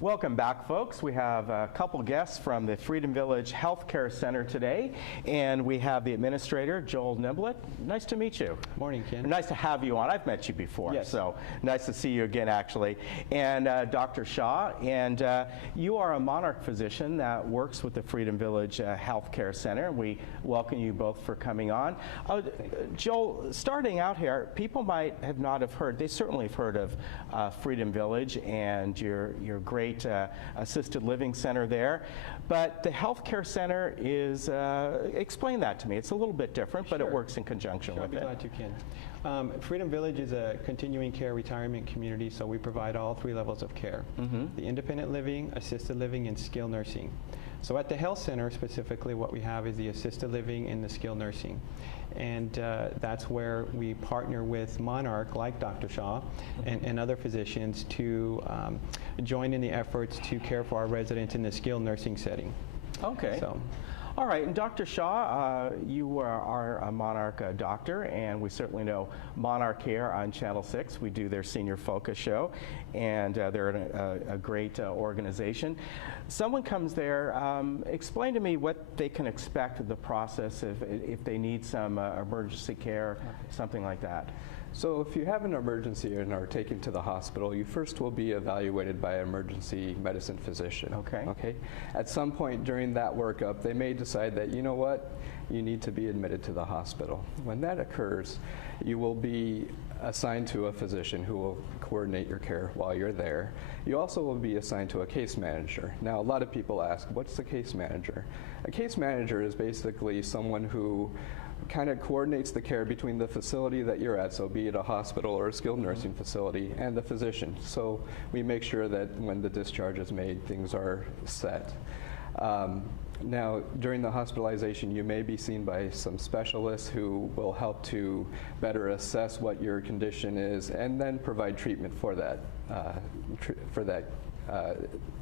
Welcome back, folks. We have a couple guests from the Freedom Village Healthcare Center today, and we have the administrator, Joel Niblett. Nice to meet you. Morning, Ken. Nice to have you on. I've met you before, yes. So nice to see you again, actually. And Dr. Shaw, and you are a Monarch physician that works with the Freedom Village Healthcare Center. We welcome you both for coming on. Joel, starting out here, people might not have heard, they certainly have heard of Freedom Village and your great assisted living center there, but the healthcare center is, explain that to me. It's a little bit different, but it works in conjunction with it. I'll be glad to, Ken. Freedom Village is a continuing care retirement community, so we provide all 3 levels of care, the independent living, assisted living, and skilled nursing. So at the health center specifically, what we have is the assisted living and the skilled nursing. And that's where we partner with Monarch, like Dr. Shaw, and other physicians to join in the efforts to care for our residents in the skilled nursing setting. Okay. So. All right, and Dr. Shaw, you are a Monarch doctor, and we certainly know Monarch here on Channel 6. We do their Senior Focus show, and they're a great organization. Someone comes there, explain to me what they can expect of the process if they need some emergency care, something like that. So if you have an emergency and are taken to the hospital, you first will be evaluated by an emergency medicine physician. Okay. At some point during that workup, they may decide that, you know what, you need to be admitted to the hospital. When that occurs, you will be assigned to a physician who will coordinate your care while you're there. You also will be assigned to a case manager. Now, a lot of people ask, what's the case manager? A case manager is basically someone who kind of coordinates the care between the facility that you're at, so be it a hospital or a skilled nursing facility, and the physician. So we make sure that when the discharge is made, things are set. Now, during the hospitalization, you may be seen by some specialists who will help to better assess what your condition is and then provide treatment for that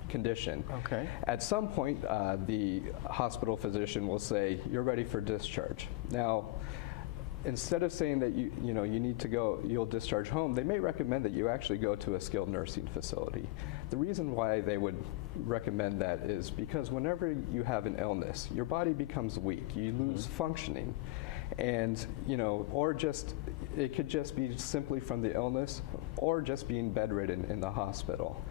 condition. Okay. At some point, the hospital physician will say, you're ready for discharge. Now, instead of saying that you need to go, you'll discharge home, they may recommend that you actually go to a skilled nursing facility. The reason why they would recommend that is because whenever you have an illness, your body becomes weak, you lose functioning, and or just it could just be simply from the illness or just being bedridden in the hospital.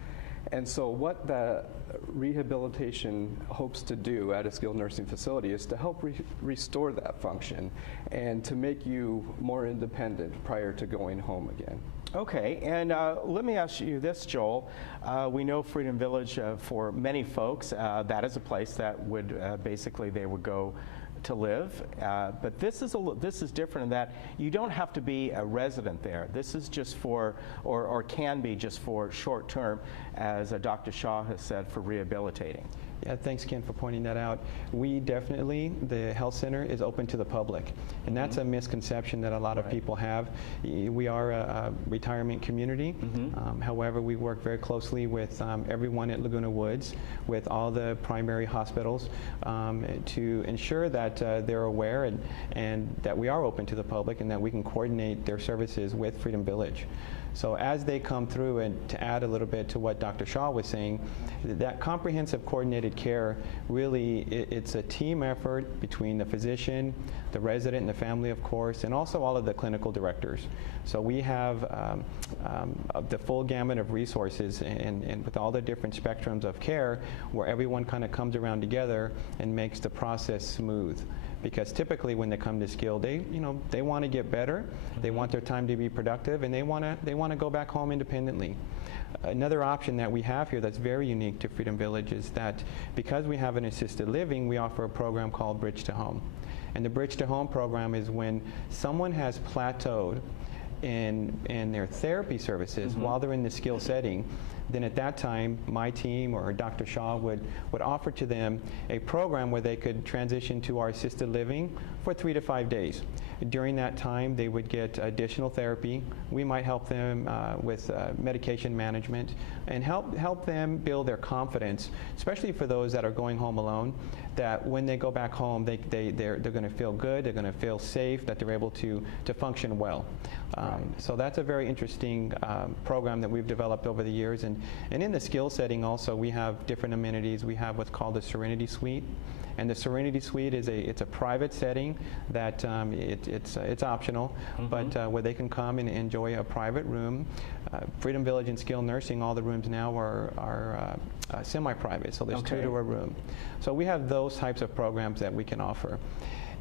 And so what the rehabilitation hopes to do at a skilled nursing facility is to help restore that function and to make you more independent prior to going home again. Okay, and let me ask you this, Joel. We know Freedom Village, for many folks, that is a place that would basically they would go to live, but this is different in that you don't have to be a resident there. This is just for, or can be just for short term, as Dr. Shaw has said, for rehabilitating. Yeah, thanks, Ken, for pointing that out. We definitely, the health center is open to the public, and that's a misconception that a lot of people have. We are a retirement community. However, we work very closely with everyone at Laguna Woods, with all the primary hospitals, to ensure that they're aware and that we are open to the public and that we can coordinate their services with Freedom Village. So as they come through, and to add a little bit to what Dr. Shaw was saying, that comprehensive coordinated care, really, it's a team effort between the physician, the resident, and the family, of course, and also all of the clinical directors. So we have the full gamut of resources and with all the different spectrums of care where everyone kind of comes around together and makes the process smooth. Because typically when they come to skill, they want to get better, they want their time to be productive, and they want to go back home independently. Another option that we have here that's very unique to Freedom Village is that because we have an assisted living, we offer a program called Bridge to Home. And the Bridge to Home program is when someone has plateaued in their therapy services while they're in the skill setting, then at that time, my team or Dr. Shaw would offer to them a program where they could transition to our assisted living for 3 to 5 days. During that time, they would get additional therapy. We might help them with medication management and help them build their confidence, especially for those that are going home alone, that when they go back home, they're going to feel good, they're going to feel safe, that they're able to function well. So that's a very interesting program that we've developed over the years. And in the skill setting also, we have different amenities. We have what's called the Serenity Suite. And the Serenity Suite is a private setting that it's optional, but where they can come and enjoy a private room. Freedom Village and Skilled Nursing, all the rooms now are semi-private, so there's 2 to a room. So we have those types of programs that we can offer.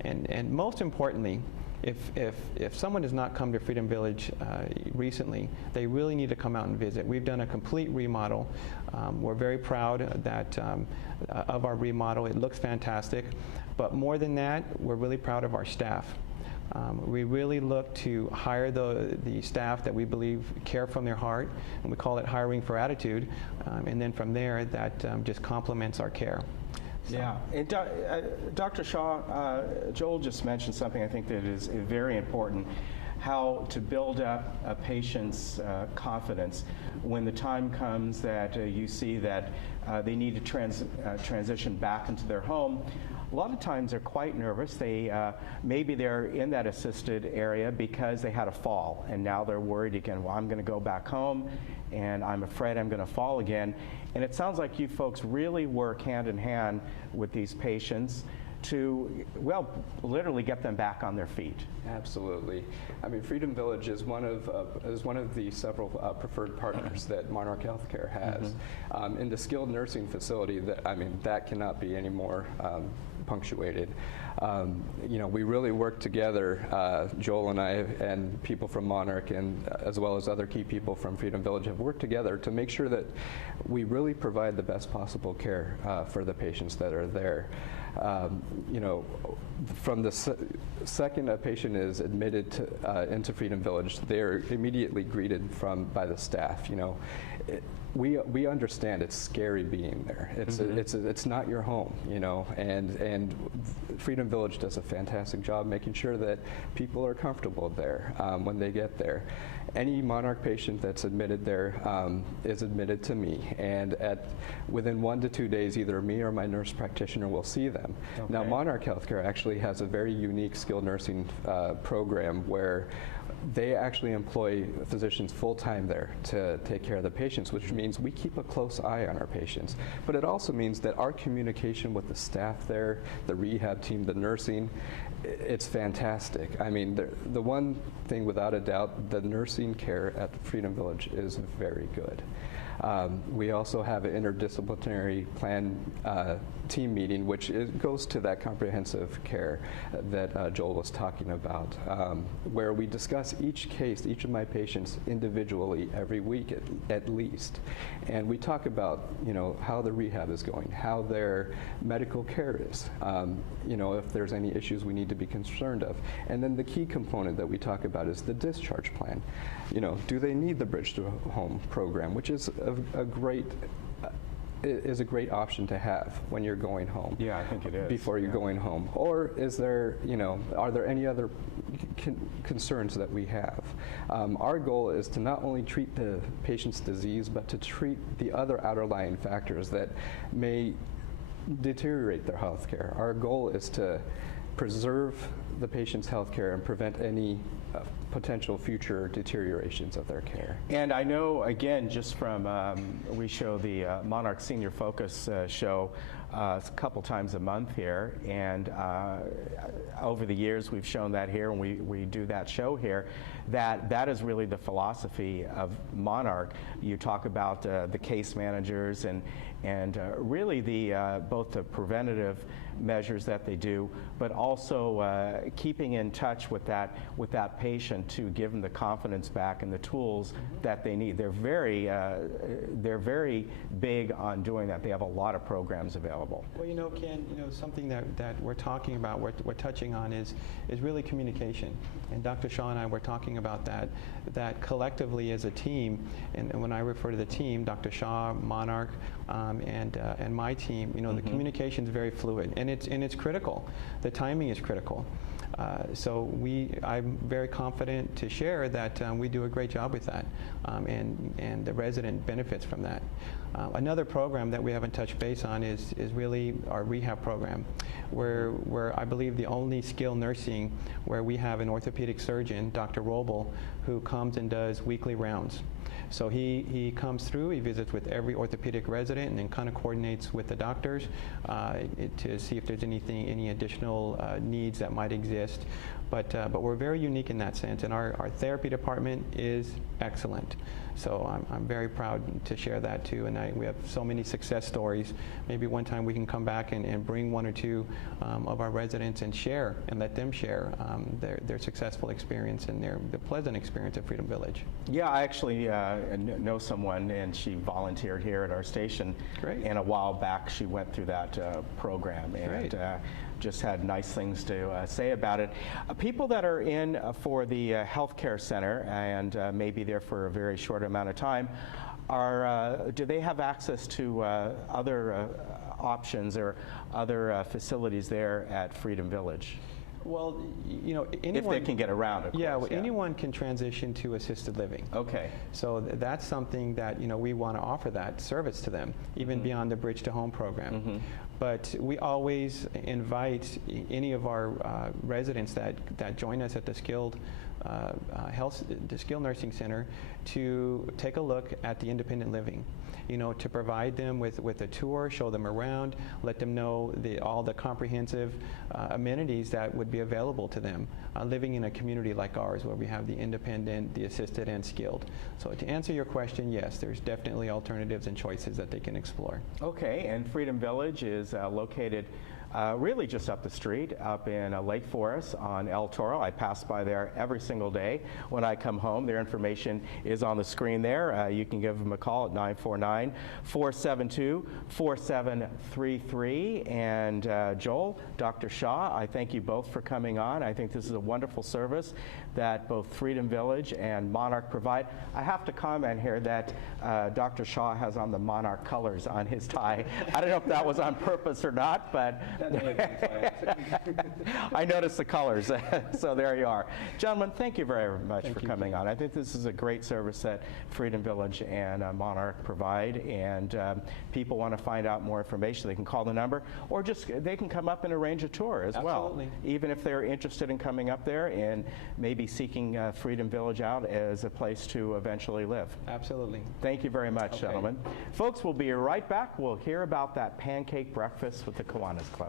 And most importantly, if someone has not come to Freedom Village recently, they really need to come out and visit. We've done a complete remodel. We're very proud that of our remodel. It looks fantastic. But more than that, we're really proud of our staff. We really look to hire the staff that we believe care from their heart, and we call it hiring for attitude. And then from there, that just complements our care. Yeah, and Dr. Shaw, Joel just mentioned something I think that is very important, how to build up a patient's confidence when the time comes that you see that they need to transition back into their home. A lot of times they're quite nervous. Maybe they're in that assisted area because they had a fall, and now they're worried again, well, I'm going to go back home, and I'm afraid I'm going to fall again. And it sounds like you folks really work hand in hand with these patients to, well, literally get them back on their feet. Absolutely. I mean, Freedom Village is one of the several preferred partners that Monarch Healthcare has. In the skilled nursing facility, that cannot be any more punctuated. We really work together. Joel and I and people from Monarch, and as well as other key people from Freedom Village, have worked together to make sure that we really provide the best possible care for the patients that are there. From the second a patient is admitted into Freedom Village, they're immediately greeted by the staff. We understand it's scary being there. It's not your home, and Freedom Village does a fantastic job making sure that people are comfortable there when they get there. Any Monarch patient that's admitted there is admitted to me, and within 1 to 2 days, either me or my nurse practitioner will see them. Okay. Now, Monarch Healthcare actually has a very unique skilled nursing program where they actually employ physicians full-time there to take care of the patients, which means we keep a close eye on our patients. But it also means that our communication with the staff there, the rehab team, the nursing, it's fantastic. I mean, the one thing without a doubt, the nursing care at the Freedom Village is very good. We also have an interdisciplinary plan team meeting, which goes to that comprehensive care that Joel was talking about, where we discuss each case, each of my patients individually every week at least. And we talk about, how the rehab is going, how their medical care is, if there's any issues we need to be concerned of. And then the key component that we talk about is the discharge plan. Do they need the Bridge to Home program, which is a great option to have when you're going home. Yeah, I think it is. Before you're going home. Or is there, are there any other concerns that we have? Our goal is to not only treat the patient's disease, but to treat the other underlying factors that may deteriorate their health care. Our goal is to preserve the patient's health care and prevent any potential future deteriorations of their care. And I know, again, just from, we show the Monarch Senior Focus show a couple times a month here, and over the years we've shown that here, and we do that show here, that is really the philosophy of Monarch. You talk about the case managers and really both the preventative measures that they do, but also keeping in touch with that patient to give them the confidence back and the tools that they need. They're very big on doing that. They have a lot of programs available. Well, Ken, something that we're talking about, we're touching on is really communication. And Dr. Shaw and I were talking about that collectively as a team. And when I refer to the team, Dr. Shaw, Monarch, and my team, the communication is very fluid, and it's critical. The timing is critical. So I'm very confident to share that we do a great job with that, and the resident benefits from that. Another program that we haven't touched base on is really our rehab program, where I believe the only skilled nursing where we have an orthopedic surgeon, Dr. Roble, who comes and does weekly rounds. So he comes through, he visits with every orthopedic resident, and then kind of coordinates with the doctors to see if there's any additional needs that might exist. But we're very unique in that sense, and our therapy department is excellent. So I'm very proud to share that too, and we have so many success stories. Maybe one time we can come back and bring one or two of our residents and share, and let them share their successful experience and the pleasant experience at Freedom Village. Yeah, I actually know someone, and she volunteered here at our station. Great. And a while back, she went through that program, and just had nice things to say about it. People that are in for the healthcare center and maybe there for a very short amount of time, do they have access to other options or other facilities there at Freedom Village? Well, you know, anyone, if they can get around, of yeah, course, well, anyone can transition to assisted living. Okay. So that's something that, you know, we want to offer that service to them, even beyond the Bridge to Home program. But we always invite any of our residents that join us at the skilled nursing center to take a look at the independent living. You know, to provide them with a tour, show them around, let them know all the comprehensive amenities that would be available to them living in a community like ours, where we have the independent, the assisted, and skilled. So to answer your question, yes, there's definitely alternatives and choices that they can explore. Okay, and Freedom Village is located really just up the street, up in Lake Forest on El Toro. I pass by there every single day when I come home. Their information is on the screen there. You can give them a call at 949-472-4733. And Joel, Dr. Shaw, I thank you both for coming on. I think this is a wonderful service that both Freedom Village and Monarch provide. I have to comment here that Dr. Shaw has on the Monarch colors on his tie. I don't know if that was on purpose or not, but I noticed the colors, so there you are. Gentlemen, thank you very much for coming on. I think this is a great service that Freedom Village and Monarch provide, and people want to find out more information. They can call the number, or just they can come up and arrange a tour as well. Even if they're interested in coming up there and maybe seeking Freedom Village out as a place to eventually live. Absolutely. Thank you very much, gentlemen. Folks, we'll be right back. We'll hear about that pancake breakfast with the Kiwanis Club.